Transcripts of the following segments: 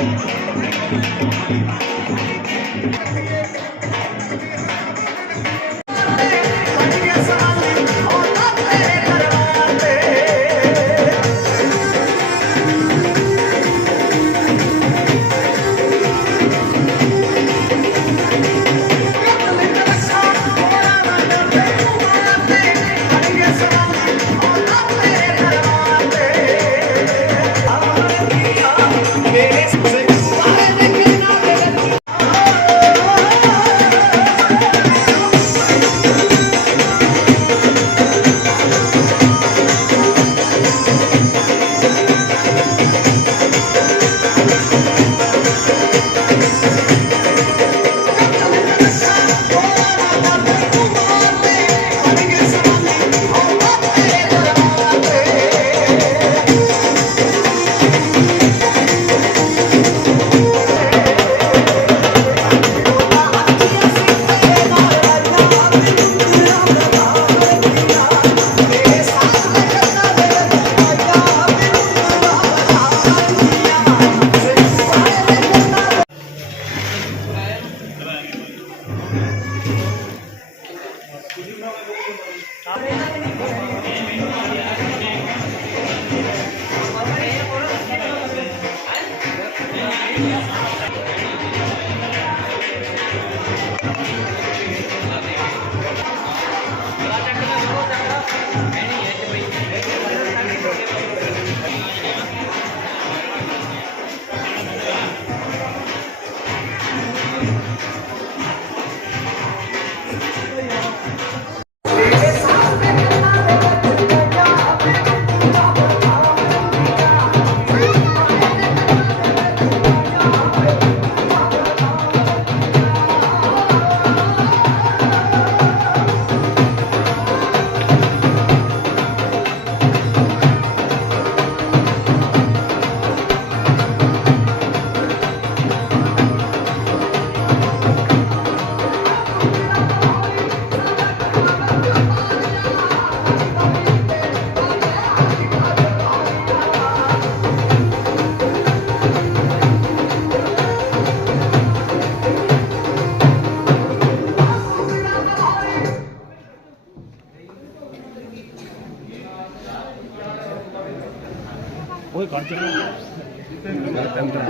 ਓਏ ਘਰ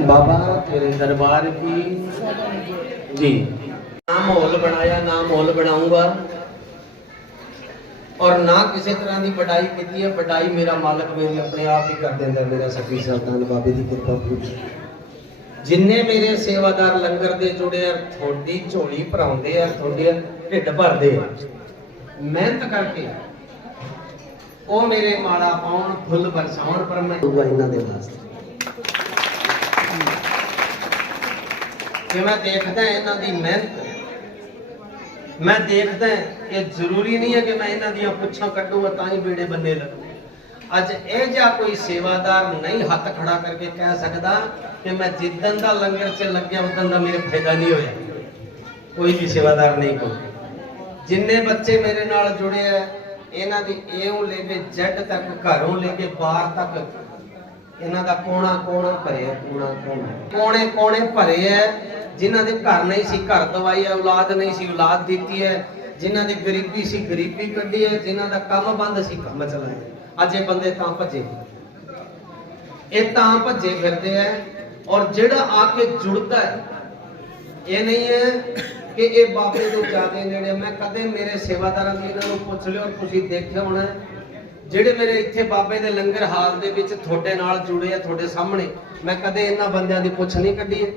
बाबा तेरे दरबार की जी ना माहौल बनाया ना माहौल बनाऊंगा और ना ਕਿਸੇ ਤਰ੍ਹਾਂ ਦੀ ਪਟਾਈ ਕੀਤੀ ਹੈ ਪਟਾਈ ਮੇਰਾ ਮਾਲਕ ਮੇਰੀ ਆਪਣੇ ਆਪ ਹੀ ਕਰ ਦਿੰਦਾ ਮੇਰਾ ਸਖੀ ਸਰਦਾਨ ਬਾਬੇ ਦੀ ਕਿਰਪਾ ਪੂਰੀ ਜਿੰਨੇ ਮੇਰੇ ਸੇਵਾਦਾਰ ਲੰਗਰ ਦੇ ਜੁੜੇ ਆ ਥੋੜੀ ਝੋਲੀ ਭਰਾਉਂਦੇ ਆ ਤੁਹਾਡੇ ਢਿੱਡ ਭਰਦੇ ਆ ਮਿਹਨਤ ਕਰਕੇ ਉਹ ਮੇਰੇ ਮਾਲਾ ਪਾਉਣ ਫੁੱਲ ਬਰਸਾਉਣ ਪਰ ਮੈਂ ਦੂਗਾ ਇਹਨਾਂ ਦੇ ਵਾਸਤੇ। ਕਿ ਮੈਂ ਦੇਖਦਾ ਇਹਨਾਂ ਦੀ ਮਿਹਨਤ। ਮੈਂ ਦੇਖਦਾ ਕਿ ਜ਼ਰੂਰੀ ਨਹੀਂ ਹੈ ਕਿ ਮੈਂ ਇਹਨਾਂ ਦੀਆਂ ਪੁੱਛਾਂ ਕੱਢੂਗਾ ਤਾਂ ਹੀ ਬੇੜੇ ਬੰਨੇ ਲੱਗੂ। ਅੱਜ ਇਹ ਜਿਹਾ ਕੋਈ ਸੇਵਾਦਾਰ ਨਹੀਂ ਹੱਥ ਖੜਾ ਕਰਕੇ ਕਹਿ ਸਕਦਾ ਕਿ ਮੈਂ ਜਿੱਦਨ ਦਾ ਲੰਗਰ 'ਚ ਲੱਗਿਆ ਉਦੋਂ ਦਾ ਮੇਰੇ ਫਾਇਦਾ ਨਹੀਂ ਹੋਇਆ। ਕੋਈ ਵੀ ਸੇਵਾਦਾਰ ਨਹੀਂ ਕੋਈ। ਜਿੰਨੇ ਬੱਚੇ ਮੇਰੇ ਨਾਲ ਜੁੜੇ ਆ ਇਹਨਾਂ ਦੀ ਏਉਂ ਲੈ ਕੇ ਜੱਟ ਤੱਕ, ਘਰੋਂ ਲੈ ਕੇ ਬਾਹਰ ਤੱਕ, ਇਹਨਾਂ ਦਾ ਕੋਣਾ ਕੋਣਾ ਭਰਿਆ, ਕੋਣਾ ਕੋਣਾ। ਕੋਣੇ ਕੋਣੇ ਭਰੇ ਐ, ਜਿਨ੍ਹਾਂ ਦੇ ਘਰ ਨਹੀਂ ਸੀ, ਘਰ ਦਵਾਈ ਹੈ ਔਲਾਦ ਨਹੀਂ ਸੀ, ਔਲਾਦ ਦਿੱਤੀ ਹੈ ਜਿਨ੍ਹਾਂ ਦੀ ਗਰੀਬੀ ਸੀ, ਗਰੀਬੀ ਕੱਢੀ ਹੈ ਜਿਨ੍ਹਾਂ ਦਾ ਕੰਮ ਬੰਦ ਸੀ, ਕੰਮ ਚਲਾਇਆ ਅੱਜ ਇਹ ਬੰਦੇ ਤਾਂ ਭੱਜੇ। ਇਹ ਤਾਂ ਭੱਜੇ ਫਿਰਦੇ ਐ, ਔਰ ਜਿਹੜਾ ਆ ਕੇ ਜੁੜਦਾ ਹੈ ਇਹ ਨਹੀਂ ਹੈ ਕਿ ਇਹ ਬਾਬੇ ਤੋਂ ਜ਼ਿਆਦਾ ਨੇੜੇ ਮੈਂ ਕਦੇ ਮੇਰੇ ਸੇਵਾਦਾਰਾਂ ਦੀ ਇਹਨਾਂ ਨੂੰ ਪੁੱਛ ਲਿਓ ਤੁਸੀਂ ਦੇਖਿਆ ਹੋਣਾ ਜਿਹੜੇ ਮੇਰੇ ਇੱਥੇ ਬਾਬੇ ਦੇ ਲੰਗਰ ਹਾਲ ਦੇ ਵਿੱਚ ਤੁਹਾਡੇ ਨਾਲ ਜੁੜੇ ਆ, ਤੁਹਾਡੇ ਸਾਹਮਣੇ, ਮੈਂ ਕਦੇ ਇਹਨਾਂ ਬੰਦਿਆਂ ਦੀ ਪੁੱਛ ਨਹੀਂ ਕੱਢੀ ਹੈ।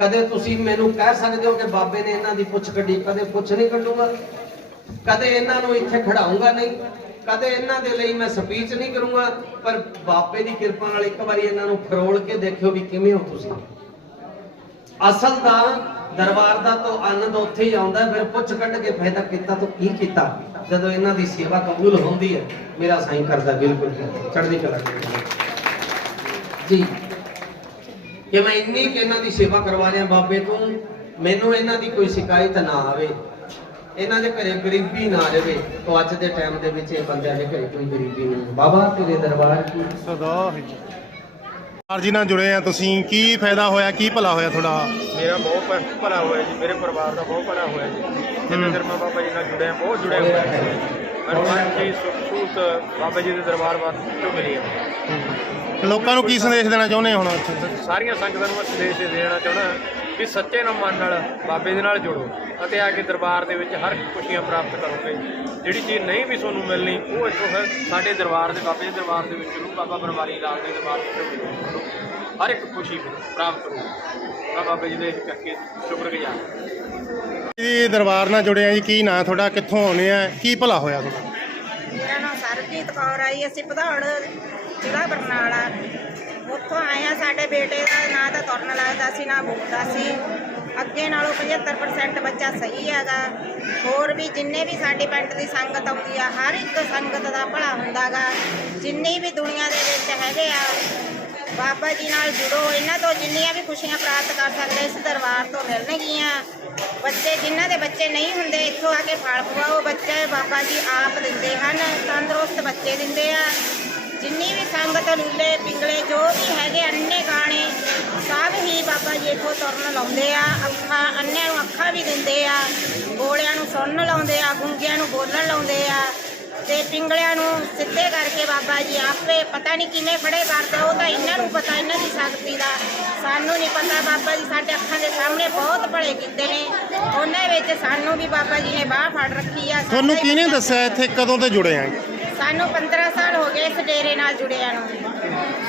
ਕਦੇ ਤੁਸੀਂ ਮੈਨੂੰ ਕਹਿ ਸਕਦੇ ਹੋ ਕਿ ਬਾਬੇ ਨੇ ਇਹਨਾਂ ਦੀ ਪੁੱਛ ਕੱਢੀ, ਕਦੇ ਪੁੱਛ ਨਹੀਂ ਕੱਢੂਗਾ। ਕਦੇ ਇਹਨਾਂ ਨੂੰ ਇੱਥੇ ਖੜਾਉਂਗਾ ਨਹੀਂ। ਕਦੇ ਇਹਨਾਂ ਦੇ ਲਈ ਮੈਂ ਸਪੀਚ ਨਹੀਂ ਕਰੂੰਗਾ। ਪਰ ਬਾਬੇ ਦੀ ਕਿਰਪਾ ਨਾਲ ਇੱਕ ਵਾਰੀ ਇਹਨਾਂ ਨੂੰ ਫਰੋਲ ਕੇ ਦੇਖਿਓ ਵੀ ਕਿਵੇਂ ਹੋ ਤੁਸੀਂ। ਅਸਲ ਦਾ ਦਰਬਾਰ ਦਾ ਤੋਂ ਆਨੰਦ ਉੱਥੇ ਹੀ ਆਉਂਦਾ, ਫਿਰ ਪੁੱਛ ਕੱਢ ਕੇ ਫਾਇਦਾ ਕੀਤਾ ਤਾਂ ਕੀ ਕੀਤਾ? ਜਦੋਂ ਇਹਨਾਂ ਦੀ ਸੇਵਾ ਕਬੂਲ ਹੁੰਦੀ ਹੈ, ਮੇਰਾ ਸਾਈਂ ਕਰਦਾ ਬਿਲਕੁਲ ਚੜ੍ਹਦੀ ਕਲਾ ਜੀ। ਕਿ ਮੈਂ ਇੰਨੀ ਕਿ ਇਹਨਾਂ ਦੀ ਸੇਵਾ ਕਰਵਾ ਰਿਹਾ ਬਾਬੇ ਤੋਂ, ਮੈਨੂੰ ਇਹਨਾਂ ਦੀ ਕੋਈ ਸ਼ਿਕਾਇਤ ਨਾ ਆਵੇ। ਇਹਨਾਂ ਦੇ ਘਰੇ ਗਰੀਬੀ ਨਾ ਰਹੇ ਤਾਂ ਅੱਜ ਦੇ ਟਾਈਮ ਦੇ ਵਿੱਚ ਇਹ ਬੰਦਿਆਂ ਦੇ ਘਰੇ ਕੋਈ ਗਰੀਬੀ ਨਹੀਂ। ਬਾਬਾ, ਤੇਰੇ ਦਰਬਾਰ ਕੀ? ਸਦਾ ਸਰਦਾਰ ਜੀ ਨਾਲ ਜੁੜੇ ਆ ਤੁਸੀਂ ਕੀ ਫਾਇਦਾ ਹੋਇਆ ਕੀ ਭਲਾ ਹੋਇਆ ਤੁਹਾਡਾ? ਮੇਰਾ ਬਹੁਤ ਭ- ਭਲਾ ਹੋਇਆ ਜੀ ਮੇਰੇ ਪਰਿਵਾਰ ਦਾ ਬਹੁਤ ਭਲਾ ਹੋਇਆ ਜੀ। ਜਿੰਨੇ ਚਿਰ ਮੈਂ ਬਾਬਾ ਜੀ ਨਾਲ ਜੁੜਿਆ ਬਹੁਤ ਜੁੜਿਆ ਹੋਇਆ ਜੀ ਮੈਨੂੰ ਹਰ ਚੀਜ਼ ਸੁੱਖ ਸਹੂਲਤ ਬਾਬਾ ਜੀ ਦੇ ਦਰਬਾਰ ਵਾਰ ਤੋਂ ਮਿਲੀ ਹੈ ਲੋਕਾਂ ਨੂੰ ਕੀ ਸੰਦੇਸ਼ ਦੇਣਾ ਚਾਹੁੰਦੇ ਹੋ ਹੁਣ? ਸਾਰੀਆਂ ਸੰਗਤਾਂ ਨੂੰ ਮੈਂ ਸੰਦੇਸ਼ ਇਹ ਦੇਣਾ ਚਾਹਣਾ ਵੀ ਸੱਚੇ ਨਾ ਮਨ ਨਾਲ ਬਾਬੇ ਦੇ ਨਾਲ ਜੁੜੋ ਅਤੇ ਆ ਕੇ ਦਰਬਾਰ ਦੇ ਵਿੱਚ ਹਰ ਖੁਸ਼ੀਆਂ ਪ੍ਰਾਪਤ ਕਰੋਗੇ। ਜਿਹੜੀ ਚੀਜ਼ ਨਹੀਂ ਵੀ ਤੁਹਾਨੂੰ ਮਿਲਣੀ ਉਹ ਇੱਥੋਂ ਫਿਰ ਸਾਡੇ ਦਰਬਾਰ ਦੇ ਬਾਬੇ ਦੇ ਦਰਬਾਰ ਦੇ ਵਿੱਚ ਨੂੰ ਬਾਬਾ ਬਰਵਾਰੀ ਲਾਲ ਦੇ ਦਰਬਾਰ ਦੇ ਵਿੱਚ ਮਿਲੂ। ਹਰ ਇੱਕ ਖੁਸ਼ੀ ਪ੍ਰਾਪਤ ਕਰੋ। ਮੈਂ ਬਾਬਾ ਜੀ ਦੇ ਕਰਕੇ ਸ਼ੁਕਰਗੁਜ਼ਾਰ। ਜੀ ਦਰਬਾਰ ਨਾਲ ਜੁੜੇ ਆ ਜੀ ਕੀ ਨਾਂ ਤੁਹਾਡਾ? ਕਿੱਥੋਂ ਆਉਨੇ ਆ? ਕੀ ਭਲਾ ਹੋਇਆ ਤੁਹਾਡਾ? ਮੇਰਾ ਨਾਮ ਸਰਜੀਤ ਕੌਰ ਆ ਜੀ ਅਸੀਂ ਪਧੌੜ ਜ਼ਿਲ੍ਹਾ ਬਰਨਾਲਾ। ਉੱਥੋਂ ਆਇਆ ਸਾਡੇ ਬੇਟੇ ਦਾ ਨਾ ਤਾਂ ਤੁਰਨ ਲੱਗਦਾ ਸੀ, ਨਾ ਬੋਲਦਾ ਸੀ। ਅੱਗੇ ਨਾਲੋਂ 75% ਬੱਚਾ ਸਹੀ ਹੈਗਾ। ਹੋਰ ਵੀ ਜਿੰਨੇ ਵੀ ਸਾਡੇ ਪਿੰਡ ਦੀ ਸੰਗਤ ਆਉਂਦੀ ਆ, ਹਰ ਇੱਕ ਸੰਗਤ ਦਾ ਭਲਾ ਹੁੰਦਾਗਾ। ਜਿੰਨੀ ਵੀ ਦੁਨੀਆ ਦੇ ਵਿੱਚ ਹੈਗੇ ਆ, ਬਾਬਾ ਜੀ ਨਾਲ ਜੁੜੋ। ਇਹਨਾਂ ਤੋਂ ਜਿੰਨੀਆਂ ਵੀ ਖੁਸ਼ੀਆਂ ਪ੍ਰਾਪਤ ਕਰ ਸਕਦੇ, ਇਸ ਦਰਬਾਰ ਤੋਂ ਮਿਲਣਗੀਆਂ। ਬੱਚੇ, ਜਿਨ੍ਹਾਂ ਦੇ ਬੱਚੇ ਨਹੀਂ ਹੁੰਦੇ, ਇੱਥੋਂ ਆ ਕੇ ਫਲ ਪਵਾਓ ਬੱਚੇ ਬਾਬਾ ਜੀ ਆਪ ਦਿੰਦੇ ਹਨ, ਤੰਦਰੁਸਤ ਬੱਚੇ ਦਿੰਦੇ ਆ। ਜਿੰਨੀ ਵੀ ਸੰਗਤ ਲੂਲੇ ਪਿੰਗਲੇ ਜੋ ਵੀ ਹੈਗੇ ਅੰਨੇ ਗਾਣੇ ਸਭ ਹੀ ਬਾਬਾ ਜੀ ਇੱਥੋਂ ਤੁਰਨ ਲਾਉਂਦੇ ਆ ਅੱਖਾਂ ਅੰਨਿਆਂ ਨੂੰ ਅੱਖਾਂ ਵੀ ਦਿੰਦੇ ਆ ਬੋਲਿਆਂ ਨੂੰ ਸੁਣਨ ਲਾਉਂਦੇ ਆ ਗੁੰਗਿਆਂ ਨੂੰ ਬੋਲਣ ਲਾਉਂਦੇ ਆ ਤੇ ਪਿੰਗਲਿਆਂ ਨੂੰ ਸਿੱਧੇ ਕਰਕੇ ਬਾਬਾ ਜੀ ਆਪੇ ਪਤਾ ਨਹੀਂ ਕਿਵੇਂ ਖੜੇ ਕਰਦੇ ਉਹ ਤਾਂ ਇਹਨਾਂ ਨੂੰ ਪਤਾ ਇਹਨਾਂ ਦੀ ਸ਼ਕਤੀ ਦਾ। ਸਾਨੂੰ ਨਹੀਂ ਪਤਾ ਬਾਬਾ ਜੀ ਸਾਡੇ ਅੱਖਾਂ ਦੇ ਸਾਹਮਣੇ ਬਹੁਤ ਭਲੇ ਕੀਤੇ ਨੇ। ਉਹਨਾਂ ਵਿੱਚ ਸਾਨੂੰ ਵੀ ਬਾਬਾ ਜੀ ਨੇ ਬਾਹ ਫੜ ਰੱਖੀ ਆ ਤੁਹਾਨੂੰ ਕਿਹਨੇ ਦੱਸਿਆ ਇੱਥੇ ਕਦੋਂ ਤੇ ਜੁੜੇ ਆ? ਸਾਨੂੰ 15 ਸਾਲ ਹੋ ਗਏ ਇਸ ਡੇਰੇ ਨਾਲ ਜੁੜਿਆ ਨੂੰ।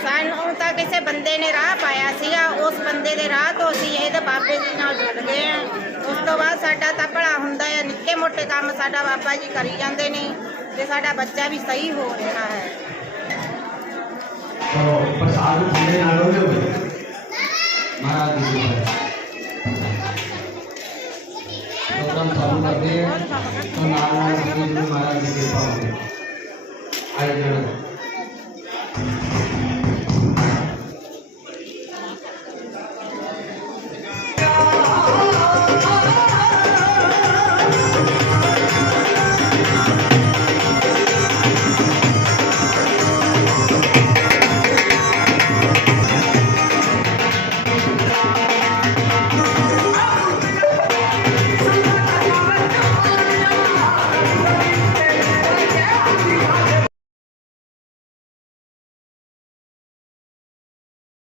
ਸਾਨੂੰ ਤਾਂ ਕਿਸੇ ਬੰਦੇ ਨੇ ਰਾਹ ਪਾਇਆ ਸੀਗਾ, ਉਸ ਬੰਦੇ ਦੇ ਰਾਹ ਤੋਂ ਅਸੀਂ ਇਹਦੇ ਬਾਬੇ ਜੀ ਨਾਲ ਜੁੜ ਗਏ ਆ ਉਸ ਤੋਂ ਬਾਅਦ ਸਾਡਾ ਤਾਂ ਭਲਾ ਹੁੰਦਾ ਹੈ, ਨਿੱਕੇ ਮੋਟੇ ਕੰਮ ਸਾਡਾ ਬਾਬਾ ਜੀ ਕਰੀ ਜਾਂਦੇ ਨੇ ਤੇ ਸਾਡਾ ਬੱਚਾ ਵੀ ਸਹੀ ਹੋ ਰਿਹਾ ਹੈ। ਪ੍ਰਸਾਦ ਖਾਣੇ ਨਾਲ ਹੋ ਜਾਵੇ ਮਹਾਰਾਜ ਜੀ ਪ੍ਰੋਗਰਾਮ ਚਾਲੂ ਕਰਦੇ ਨਾਲ ਨਾਲ ਜੀ ਮਹਾਰਾਜ ਜੀ ਦੇ ਪਾਉਂਦੇ 还有这。